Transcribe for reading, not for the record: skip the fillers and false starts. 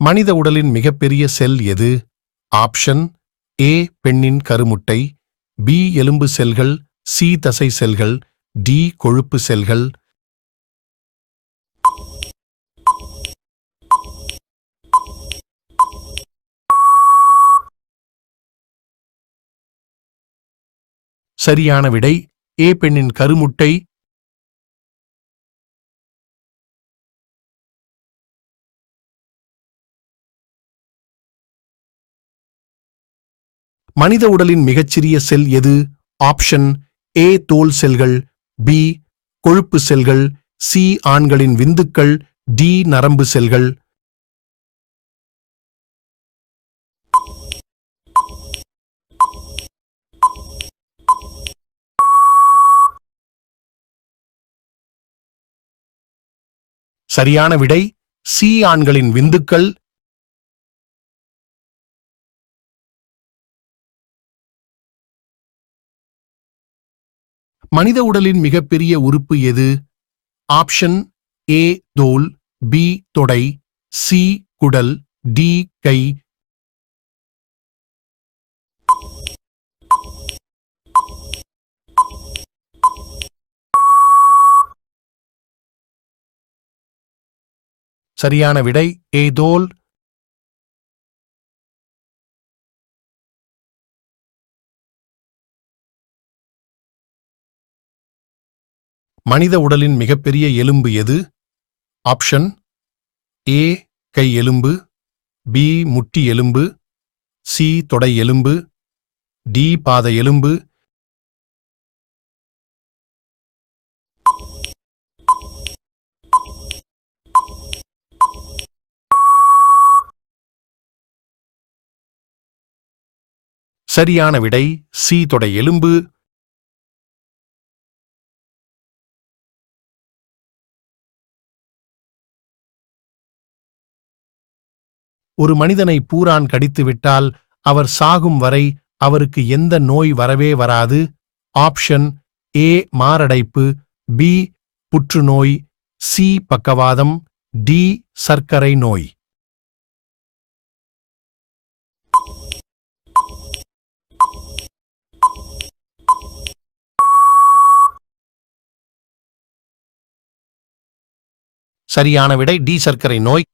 மனித உடலின் மிகப்பெரிய செல் எது? ஆப்ஷன் ஏ பெண்ணின் கருமுட்டை, பி எலும்பு செல்கள், சி தசை செல்கள், டி கொழுப்பு செல்கள். சரியான விடை ஏ பெண்ணின் கருமுட்டை. மனித உடலின் மிகச்சிறிய செல் எது? ஆப்ஷன் ஏ தோல் செல்கள், பி கொழுப்பு செல்கள், சி ஆண்களின் விந்துக்கள், டி நரம்பு செல்கள். சரியான விடை சி ஆண்களின் விந்துக்கள். மனித உடலின் மிகப்பெரிய உறுப்பு எது? ஆப்ஷன் ஏ தோல், பி தொடை, சி குடல், டி கை. சரியான விடை ஏ தோல். மனித உடலின் மிகப்பெரிய எலும்பு எது? ஆப்ஷன் ஏ கை எலும்பு, பி முட்டி எலும்பு, சி தொடை எலும்பு, டி பாத எலும்பு. சரியான விடை சி தொடை எலும்பு. ஒரு மனிதனை பூரான் கடித்துவிட்டால் அவர் சாகும் வரை அவருக்கு எந்த நோய் வரவே வராது? ஆப்ஷன் ஏ மாரடைப்பு, பி புற்றுநோய், சி பக்கவாதம், டி சர்க்கரை நோய். சரியான விடை டி சர்க்கரை நோய்.